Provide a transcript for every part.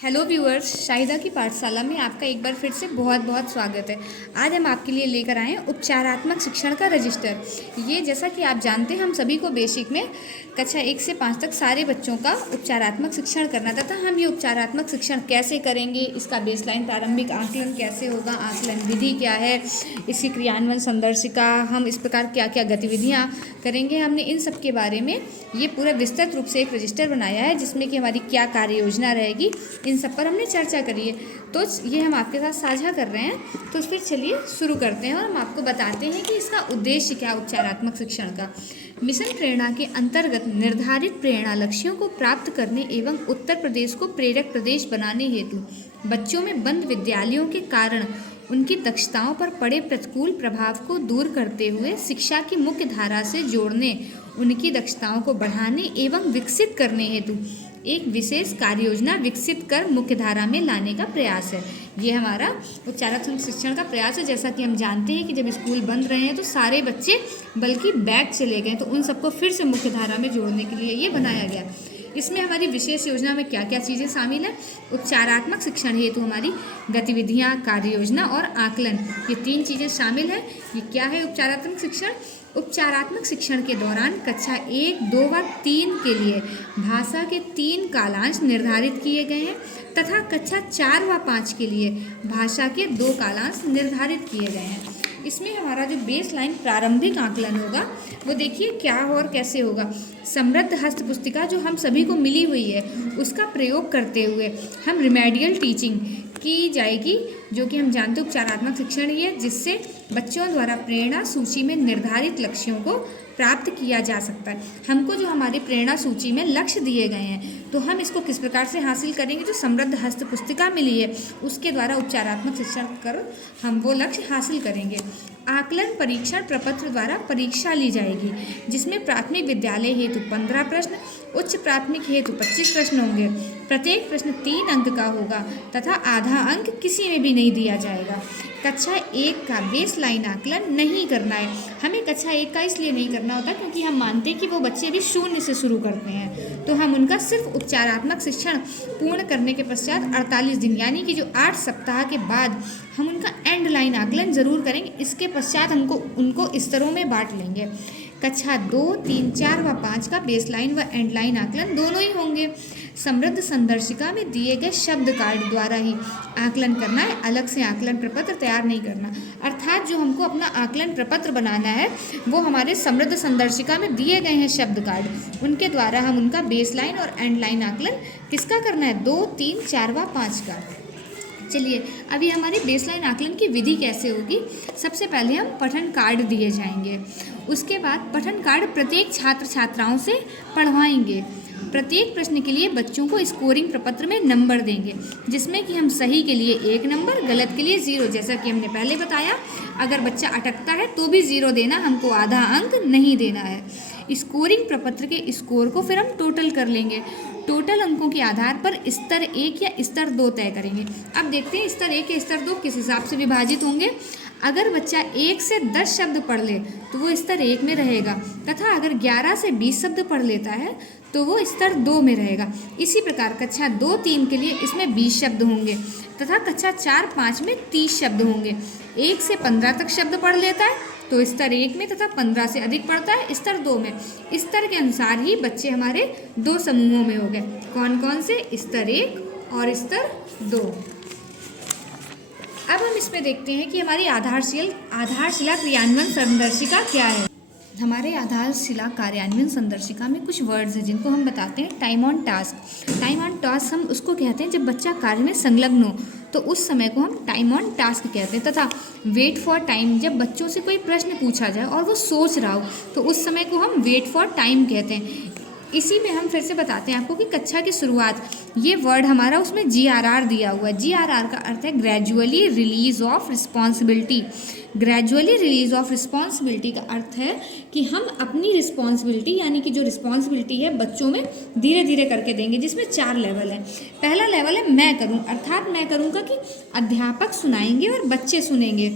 Hello viewers, Shahida की पाठशाला में आपका एक बार फिर से बहुत बहुत स्वागत है। आज हम आपके लिए लेकर आए हैं उपचारात्मक शिक्षण का रजिस्टर। ये जैसा कि आप जानते हैं, हम सभी को बेसिक में कक्षा 1 से 5 तक सारे बच्चों का उपचारात्मक शिक्षण करना था। हम ये उपचारात्मक शिक्षण कैसे करेंगे, इसका बेसलाइन प्रारंभिक आकलन कैसे होगा, आकलन विधि क्या है, इसकी क्रियान्वयन संदर्शिका, हम इस प्रकार क्या क्या गतिविधियाँ करेंगे, हमने इन सब के बारे में ये पूरा विस्तृत रूप से एक रजिस्टर बनाया है, जिसमें कि हमारी क्या कार्य योजना रहेगी, इन सब पर हमने चर्चा करी है। तो ये हम आपके साथ साझा कर रहे हैं। तो फिर चलिए शुरू करते हैं और हम आपको बताते हैं कि इसका उद्देश्य क्या उपचारात्मक शिक्षण का। मिशन प्रेरणा के अंतर्गत निर्धारित प्रेरणा लक्ष्यों को प्राप्त करने एवं उत्तर प्रदेश को प्रेरक प्रदेश बनाने हेतु बच्चों में बंद विद्यालयों के कारण उनकी दक्षताओं पर पड़े प्रतिकूल प्रभाव को दूर करते हुए शिक्षा की मुख्य धारा से जोड़ने, उनकी दक्षताओं को बढ़ाने एवं विकसित करने हेतु एक विशेष कार्य योजना विकसित कर मुख्य धारा में लाने का प्रयास है। ये हमारा उपचारात्मक शिक्षण का प्रयास है। जैसा कि हम जानते हैं कि जब स्कूल बंद रहे हैं तो सारे बच्चे बल्कि बैक चले गए, तो उन सबको फिर से मुख्य धारा में जोड़ने के लिए ये बनाया गया। इसमें हमारी विशेष योजना में क्या क्या चीज़ें शामिल हैं? उपचारात्मक शिक्षण हेतु हमारी गतिविधियाँ, कार्य योजना और आकलन, ये 3 चीज़ें शामिल हैं। ये क्या है उपचारात्मक शिक्षण? उपचारात्मक शिक्षण के दौरान कक्षा 1, 2 व 3 के लिए भाषा के 3 कालांश निर्धारित किए गए हैं तथा कक्षा 4 व 5 के लिए भाषा के 2 कालांश निर्धारित किए गए हैं। इसमें हमारा जो बेसलाइन प्रारंभिक आकलन होगा वो देखिए क्या और कैसे होगा। समृद्ध हस्त पुस्तिका जो हम सभी को मिली हुई है, उसका प्रयोग करते हुए हम रिमेडियल टीचिंग की जाएगी, जो कि हम जानते हैं उपचारात्मक शिक्षण ही है, जिससे बच्चों द्वारा प्रेरणा सूची में निर्धारित लक्ष्यों को प्राप्त किया जा सकता है। हमको जो हमारी प्रेरणा सूची में लक्ष्य दिए गए हैं, तो हम इसको किस प्रकार से हासिल करेंगे? जो समृद्ध हस्त पुस्तिका मिली है उसके द्वारा उपचारात्मक शिक्षण कर हम वो लक्ष्य हासिल करेंगे। आकलन परीक्षण प्रपत्र द्वारा परीक्षा ली जाएगी, जिसमें प्राथमिक विद्यालय हेतु 15 प्रश्न, उच्च प्राथमिक हेतु 25 प्रश्न होंगे। प्रत्येक प्रश्न 3 अंक का होगा तथा आधा अंक किसी में भी नहीं दिया जाएगा। कक्षा 1 का बेसलाइन आकलन नहीं करना है। हमें कक्षा 1 का इसलिए नहीं करना होता क्योंकि हम मानते हैं कि वो बच्चे अभी 0 से शुरू करते हैं, तो हम उनका सिर्फ उपचारात्मक शिक्षण पूर्ण करने के पश्चात 48 दिन यानी कि जो 8 सप्ताह के बाद हम उनका एंड लाइन आकलन ज़रूर करेंगे। इसके पश्चात हमको उनको स्तरों में बांट लेंगे। कक्षा 2, 3, 4 व 5 का बेसलाइन व एंड लाइन आकलन दोनों ही होंगे। समृद्ध संदर्शिका में दिए गए शब्द कार्ड द्वारा ही आकलन करना है, अलग से आकलन प्रपत्र तैयार नहीं करना। अर्थात जो हमको अपना आकलन प्रपत्र बनाना है वो हमारे समृद्ध संदर्शिका में दिए गए हैं शब्द कार्ड, उनके द्वारा हम उनका बेसलाइन और एंड लाइन आकलन किसका करना है? 2, 3, 4 व 5 का। चलिए, अभी हमारी बेसलाइन आकलन की विधि कैसे होगी? सबसे पहले हम पठन कार्ड दिए जाएंगे, उसके बाद पठन कार्ड प्रत्येक छात्र छात्राओं से पढ़वाएंगे। प्रत्येक प्रश्न के लिए बच्चों को स्कोरिंग प्रपत्र में नंबर देंगे, जिसमें कि हम सही के लिए 1 नंबर, गलत के लिए 0। जैसा कि हमने पहले बताया, अगर बच्चा अटकता है तो भी 0 देना, हमको आधा अंक नहीं देना है। स्कोरिंग प्रपत्र के स्कोर को फिर हम टोटल कर लेंगे। टोटल अंकों के आधार पर स्तर 1 या स्तर 2 तय करेंगे। अब देखते हैं स्तर 1 या स्तर 2 किस हिसाब से विभाजित होंगे। अगर बच्चा 1 से 10 शब्द पढ़ ले तो वो स्तर 1 में रहेगा, तथा अगर 11 से 20 शब्द पढ़ लेता है तो वो स्तर 2 में रहेगा। इसी प्रकार कक्षा 2, 3 के लिए इसमें 20 शब्द होंगे तथा कक्षा 4, 5 में 30 शब्द होंगे। 1 से 15 तक शब्द पढ़ लेता है तो स्तर 1 में, तथा 15 से अधिक पढ़ता है स्तर 2 में। स्तर के अनुसार ही बच्चे हमारे 2 समूहों में हो गए। कौन कौन से? स्तर 1 और स्तर 2। अब हम इसमें देखते हैं कि हमारी आधारशिला क्रियान्वयन संदर्शिका क्या है। हमारे आधारशिला कार्यान्वयन संदर्शिका में कुछ वर्ड्स हैं जिनको हम बताते हैं time on task. Time on task हम उसको कहते हैं जब बच्चा कार्य में संलग्न हो, तो उस समय को हम टाइम ऑन टास्क कहते हैं। तथा वेट फॉर टाइम, जब बच्चों से कोई प्रश्न पूछा जाए और वो सोच रहा हो तो उस समय को हम वेट फॉर टाइम कहते हैं। इसी में हम फिर से बताते हैं आपको कि कक्षा की शुरुआत, ये वर्ड हमारा उसमें GRR दिया हुआ है। GRR का अर्थ है gradually release of responsibility. Gradually release of responsibility का अर्थ है कि हम अपनी रिस्पॉन्सिबिलिटी यानी कि जो रिस्पॉन्सिबिलिटी है बच्चों में धीरे धीरे करके देंगे, जिसमें 4 लेवल हैं। पहला लेवल है मैं करूं, अर्थात मैं करूंगा कि अध्यापक सुनाएंगे और बच्चे सुनेंगे।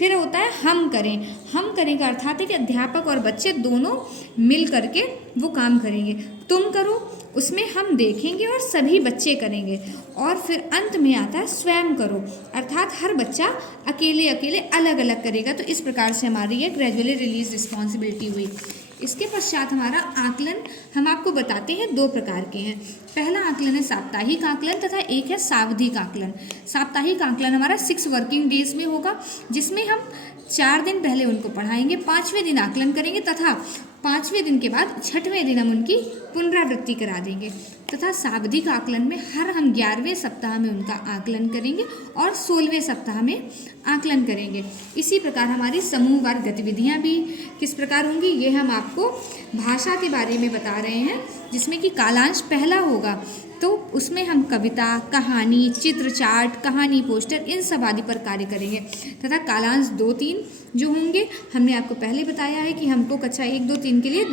फिर होता है हम करें। हम करें का अर्थात है कि अध्यापक और बच्चे दोनों मिल करके वो काम करेंगे। तुम करो, उसमें हम देखेंगे और सभी बच्चे करेंगे। और फिर अंत में आता है स्वयं करो, अर्थात हर बच्चा अकेले अकेले अलग अलग करेगा। तो इस प्रकार से हमारी ये ग्रेजुअली रिलीज रिस्पॉन्सिबिलिटी हुई। इसके पश्चात हमारा आकलन हम आपको बताते हैं 2 प्रकार के हैं। पहला आकलन है साप्ताहिक आकलन तथा एक है सावधिक आकलन। साप्ताहिक आकलन हमारा 6 वर्किंग डेज में होगा, जिसमें हम 4 दिन पहले उनको पढ़ाएंगे, 5वें दिन आकलन करेंगे तथा 5वें दिन के बाद 6वें दिन हम उनकी पुनरावृत्ति करा देंगे। तथा शाब्दिक आकलन में हम 11वें सप्ताह में उनका आकलन करेंगे और 16वें सप्ताह में आकलन करेंगे। इसी प्रकार हमारी समूहवार गतिविधियां भी किस प्रकार होंगी, ये हम आपको भाषा के बारे में बता रहे हैं, जिसमें कि कालांश पहला होगा। तो उसमें हम कविता, कहानी, चित्र चार्ट, कहानी पोस्टर, इन सब आदि पर कार्य करेंगे। तथा कालांश 2, 3 जो होंगे, हमने आपको पहले बताया है कि हमको कक्षा 1, 2, 3 के लिए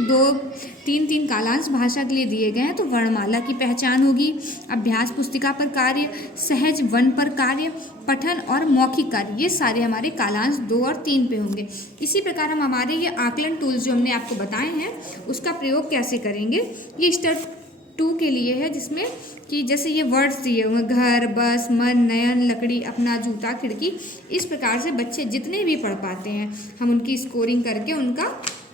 3 कालांश भाषा के लिए दिए गए हैं। तो वर्णमाला की पहचान होगी, अभ्यास पुस्तिका पर कार्य, सहज वन पर कार्य, पठन और मौखिक कार्य, ये सारे हमारे कालांश 2 और 3 पे होंगे। इसी प्रकार हम हमारे ये आकलन टूल्स जो हमने आपको बताए हैं उसका प्रयोग कैसे करेंगे, ये स्टेप 2 के लिए है, जिसमें कि जैसे ये वर्ड्स दिए हुए घर, बस, मन, नयन, लकड़ी, अपना, जूता, खिड़की, इस प्रकार से बच्चे जितने भी पढ़ पाते हैं हम उनकी स्कोरिंग करके उनका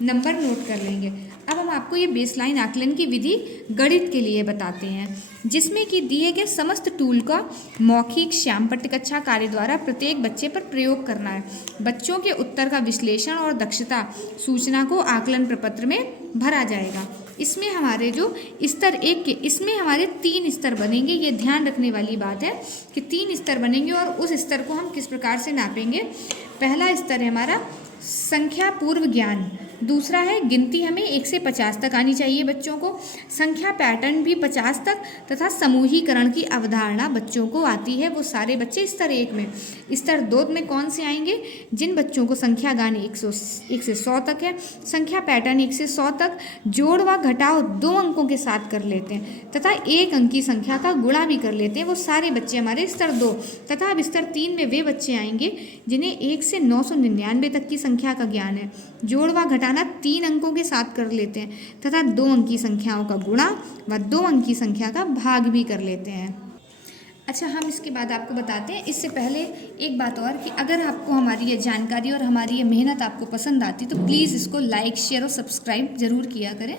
नंबर नोट कर लेंगे। अब हम आपको ये बेसलाइन आकलन की विधि गणित के लिए बताते हैं, जिसमें कि दिए गए समस्त टूल का मौखिक श्याम कक्षा कार्य द्वारा प्रत्येक बच्चे पर प्रयोग करना है। बच्चों के उत्तर का विश्लेषण और दक्षता सूचना को आकलन प्रपत्र में भरा जाएगा। इसमें हमारे जो स्तर 1 के, इसमें हमारे 3 स्तर बनेंगे। ये ध्यान रखने वाली बात है कि 3 स्तर बनेंगे और उस स्तर को हम किस प्रकार से नापेंगे। पहला स्तर है हमारा संख्या पूर्व ज्ञान, दूसरा है गिनती हमें 1 से 50 तक आनी चाहिए बच्चों को, संख्या पैटर्न भी 50 तक, तथा समूहीकरण की अवधारणा बच्चों को आती है, वो सारे बच्चे स्तर 1 में। स्तर 2 में कौन से आएंगे, जिन बच्चों को संख्या ज्ञान 1 से 100 तक है, संख्या पैटर्न 1 से 100 तक, जोड़ व घटाव 2 अंकों के साथ कर लेते हैं तथा 1 अंक की संख्या का गुणा भी कर लेते हैं, वो सारे बच्चे हमारे स्तर 2। तथा अब स्तर 3 में वे बच्चे आएंगे जिन्हें 1 से 999 तक की संख्या का ज्ञान है, जोड़ व घटाना 3 अंकों के साथ कर लेते हैं तथा 2 अंक की संख्याओं का गुणा व 2 अंक की संख्या का भाग भी कर लेते हैं। अच्छा, हम इसके बाद आपको बताते हैं, इससे पहले एक बात और कि अगर आपको हमारी ये जानकारी और हमारी ये मेहनत आपको पसंद आती तो प्लीज़ इसको लाइक, शेयर और सब्सक्राइब ज़रूर किया करें।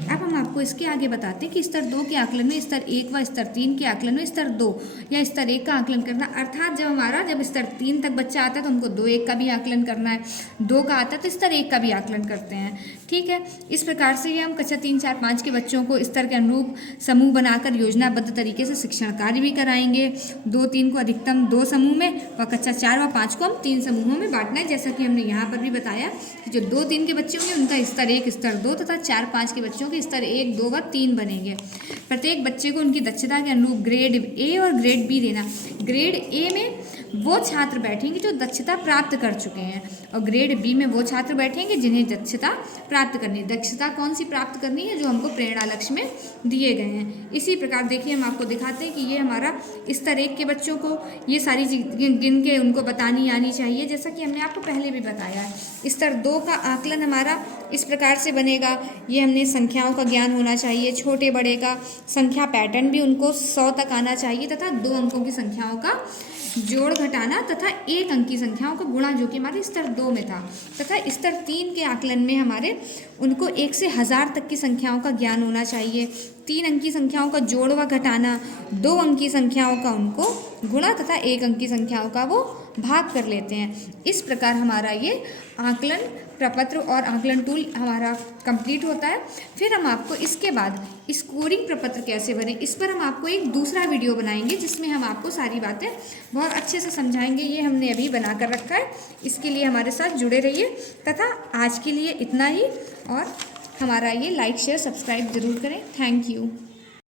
अब हम आपको इसके आगे बताते हैं कि स्तर 2 के आकलन में स्तर 1 व स्तर 3 के आकलन में स्तर 2 या स्तर 1 का आकलन करना, अर्थात जब स्तर 3 तक बच्चा आता है तो उनको 2-1 का भी आकलन करना है, 2 का आता है तो स्तर 1 का भी आकलन करते हैं। ठीक है, इस प्रकार से ये हम कक्षा 3, 4, 5 के बच्चों को स्तर के अनुरूप समूह बनाकर योजनाबद्ध तरीके से शिक्षण कार्य भी कराएंगे। 2-3 को अधिकतम 2 समूह में व कक्षा 4 व 5 को हम 3 समूहों में बांटना है, जैसा कि हमने यहाँ पर भी बताया कि जो 2-3 के बच्चे होंगे उनका स्तर 1, स्तर 2 तथा 4-5 के बच्चों के स्तर 1, 2 व 3 बनेंगे। प्रत्येक बच्चे को उनकी दक्षता के अनुरूप ग्रेड ए और ग्रेड बी देना। ग्रेड ए में वो छात्र बैठेंगे जो दक्षता प्राप्त कर चुके हैं और ग्रेड बी में वो छात्र बैठेंगे जिन्हें दक्षता प्राप्त करनी है। दक्षता कौन सी प्राप्त करनी है, जो हमको प्रेरणा लक्ष्य में दिए गए हैं। इसी प्रकार देखिए हम आपको दिखाते हैं कि ये हमारा स्तर 1 के बच्चों को ये सारी चीज़ें गिन के उनको बतानी आनी चाहिए, जैसा कि हमने आपको पहले भी बताया है। स्तर 2 का आकलन हमारा इस प्रकार से बनेगा, ये हमने संख्याओं का ज्ञान होना चाहिए, छोटे बड़े का संख्या पैटर्न भी उनको 100 तक आना चाहिए तथा 2 अंकों की संख्याओं का जोड़ घटाना तथा 1 अंक की संख्याओं का गुणा, जो कि हमारे स्तर 2 में था। तथा स्तर 3 के आकलन में हमारे उनको 1 से 1000 तक की संख्याओं का ज्ञान होना चाहिए, 3 अंक की संख्याओं का जोड़ व घटाना, 2 अंक की संख्याओं का उनको गुणा तथा 1 अंक की संख्याओं का वो भाग कर लेते हैं। इस प्रकार हमारा ये आकलन प्रपत्र और आकलन टूल हमारा कंप्लीट होता है। फिर हम आपको इसके बाद स्कोरिंग प्रपत्र कैसे बने, इस पर हम आपको एक दूसरा वीडियो बनाएंगे, जिसमें हम आपको सारी बातें बहुत अच्छे से समझाएंगे। ये हमने अभी बना कर रखा है, इसके लिए हमारे साथ जुड़े रहिए। तथा आज के लिए इतना ही, और हमारा ये लाइक, शेयर, सब्सक्राइब ज़रूर करें। Thank you.